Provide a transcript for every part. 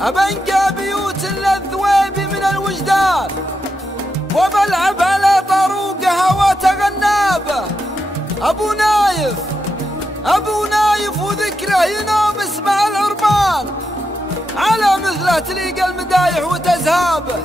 أبنقى بيوت الذويب من الوجدان، وبلعب على طروقها وتغنابه. أبو نايف وذكره ينام اسمع العربان، على مثله تليق المدايح وتزهابه.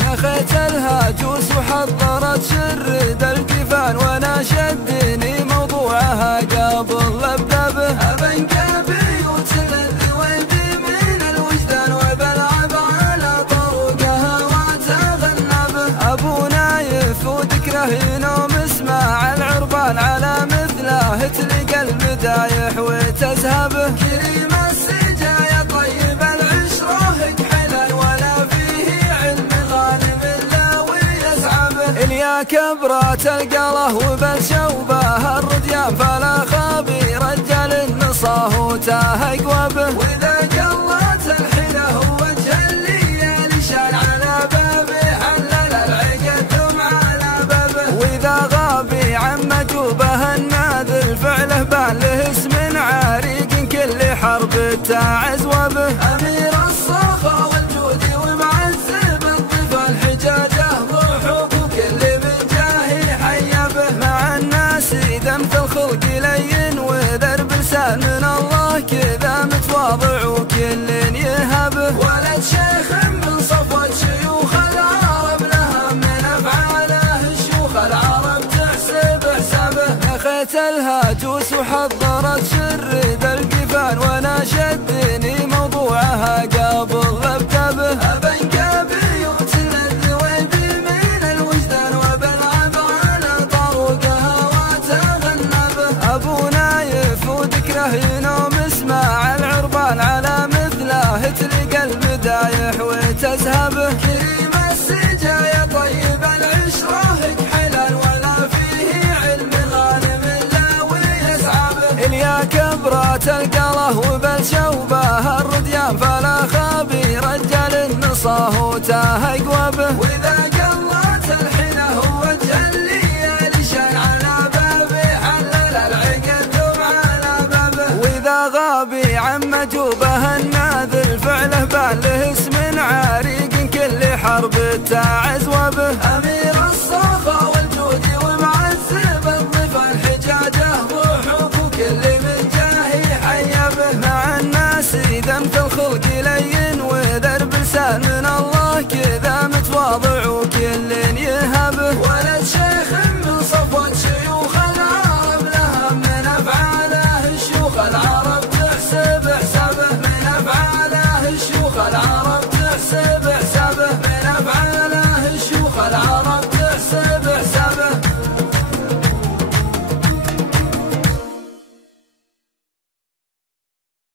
يا خيت الهاجوس وحضرت شرد الكفان، وانا شدني موضوعها قبل ابدبه. ابنقى بيوت الذويب من الوجدان، وبلعب على طرقها وتغنبه. ابو نايف وذكره ينوم اسمع العربان، على مثله تلقى المدايح وتزهبه. كريم السجايا طيب العشره كحلا، ولا فيه علم غانم الا ويسعبه. اليا كبرات القله وبالشوبه الرديان، فلا خابي رجال النصاه وتهقوبه. واذا قلت الحله وجه الليالي شال، على بابه حلل العقد على بابه. واذا غابي عن مجوبه الناذل فعله بان، له اسم عريق كل حرب تعزوبه. امير الصخا والجود ومعذب الضيف، الحجاجه ضحوك وكل من جاهي حيبه. مع الناس دمث الخلق لين وذرب لسان، من الله كذا متواضع وكل يهبه. ولد شيخ من صفوة شيوخ العرب، لها من افعاله الشيوخ العرب تحسب حسابه. يا خيت الهاجوس وحضرت شرد الكفان، وانا شدني موضوعها قبل ابتبه. ابنقى بيوت الذويب من الوجدان، وبلعب على طرقها وتغنبه. ابو نايف وذكره ينوم اسمع العربان، على مثله تلقى المدايح وتزهبه. كريم السجايا طيب العشره كحلا، ولا فيه علم غانم الا ويسعبه. اليا كبرات القله وبالشوبه الرديان، فلا خابي رجال النصاه وتهقوبه. واذا قلت الحله وجه الليالي شال، على بابه حلل العقد على بابه. واذا غابي عن مجوبه الناذل فعله بان، له اسم عريق كل حرب تعزوبه.